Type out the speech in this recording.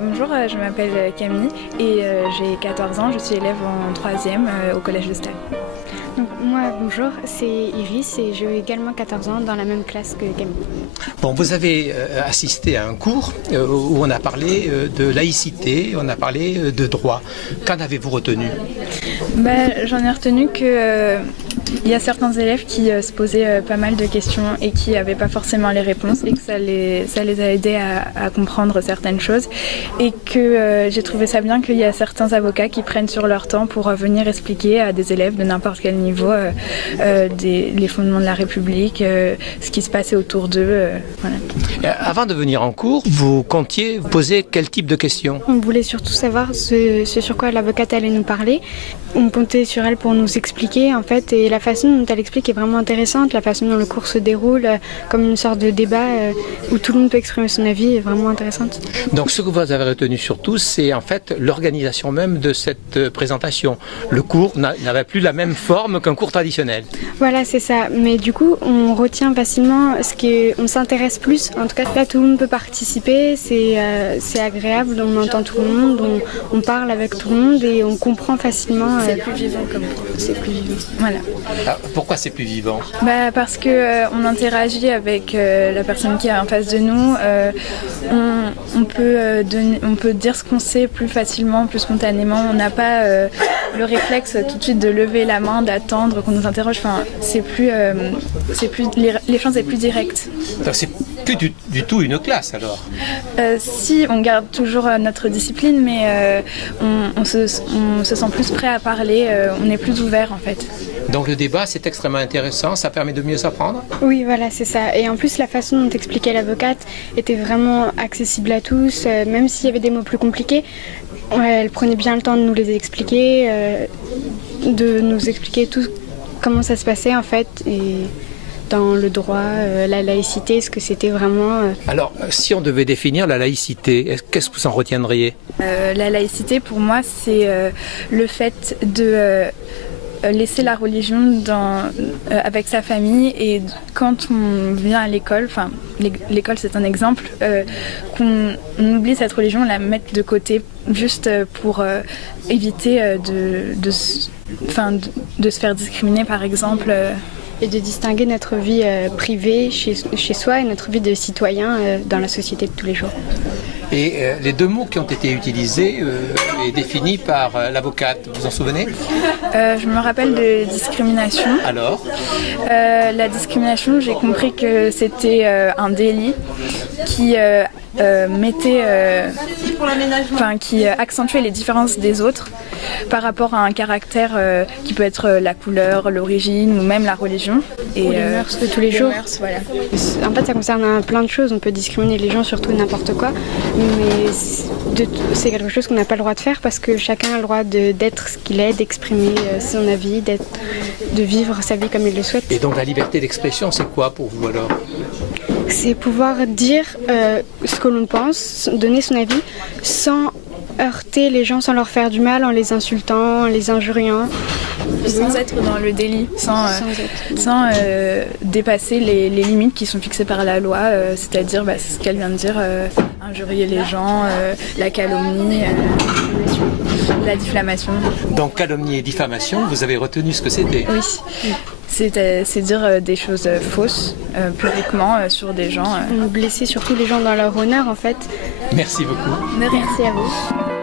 Bonjour, je m'appelle Camille et j'ai 14 ans, je suis élève en 3e au collège de Stahl. Donc, moi, bonjour, c'est Iris et j'ai également 14 ans dans la même classe que Camille. Bon, vous avez assisté à un cours où on a parlé de laïcité, on a parlé de droit. Qu'en avez-vous retenu? J'en ai retenu que il y a certains élèves qui se posaient pas mal de questions et qui n'avaient pas forcément les réponses et que ça les a aidés à comprendre certaines choses et que j'ai trouvé ça bien qu'il y a certains avocats qui prennent sur leur temps pour venir expliquer à des élèves de n'importe quel niveau les fondements de la République, ce qui se passait autour d'eux. Voilà. Avant de venir en cours, vous comptiez vous poser quel type de questions? On voulait surtout savoir ce sur quoi l'avocate allait nous parler. On comptait sur elle pour nous expliquer en fait, et la façon dont elle explique est vraiment intéressante, la façon dont le cours se déroule comme une sorte de débat où tout le monde peut exprimer son avis est vraiment intéressante. Donc ce que vous avez retenu surtout, c'est en fait l'organisation même de cette présentation. Le cours n'avait plus la même forme qu'un cours traditionnel. Voilà, c'est ça, mais du coup on retient facilement on s'intéresse plus, en tout cas là tout le monde peut participer, c'est agréable, on entend tout le monde, on parle avec tout le monde et on comprend facilement. C'est plus vivant comme cours. C'est plus vivant. Voilà. Alors, pourquoi c'est plus vivant? Parce que on interagit avec la personne qui est en face de nous. On peut dire ce qu'on sait plus facilement, plus spontanément. On n'a pas le réflexe tout de suite de lever la main, d'attendre qu'on nous interroge. Enfin, l'échange est plus direct. Donc c'est plus du tout une classe alors? Si, on garde toujours notre discipline, mais on se sent plus prêt à parler, on est plus ouvert en fait. Donc le débat c'est extrêmement intéressant, ça permet de mieux s'apprendre? Oui, voilà, c'est ça. Et en plus la façon dont expliquait l'avocate était vraiment accessible à tous, même s'il y avait des mots plus compliqués. Elle prenait bien le temps de nous les expliquer, de nous expliquer tout comment ça se passait en fait. Et dans le droit, la laïcité, ce que c'était vraiment. Alors, si on devait définir la laïcité, qu'est-ce que vous en retiendriez? La laïcité, pour moi, c'est le fait de laisser la religion avec sa famille et quand on vient à l'école, enfin l'école c'est un exemple, qu'on oublie cette religion, la mettre de côté juste pour éviter de se faire discriminer par exemple. Et de distinguer notre vie privée chez soi et notre vie de citoyen dans la société de tous les jours. Et les deux mots qui ont été utilisés et définis par l'avocate, vous en souvenez? Je me rappelle de discrimination. Alors? La discrimination, j'ai compris que c'était un délit qui qui accentuait les différences des autres par rapport à un caractère qui peut être la couleur, l'origine ou même la religion. Ou les mœurs de tous les jours. Mœurs, voilà. En fait, ça concerne plein de choses. On peut discriminer les gens sur tout n'importe quoi, mais c'est quelque chose qu'on n'a pas le droit de faire parce que chacun a le droit d'être ce qu'il est, d'exprimer son avis, de vivre sa vie comme il le souhaite. Et donc la liberté d'expression, c'est quoi pour vous alors? C'est pouvoir dire ce que l'on pense, donner son avis sans heurter les gens, sans leur faire du mal, en les insultant, en les injuriant. Sans être dans le délit, sans dépasser les limites qui sont fixées par la loi, c'est-à-dire c'est ce qu'elle vient de dire, injurier les gens, la calomnie, la diffamation. Donc calomnie et diffamation, vous avez retenu ce que c'était? Oui. C'est dire des choses fausses publiquement sur des gens. Blesser surtout les gens dans leur honneur en fait. Merci beaucoup. De rien. Merci à vous.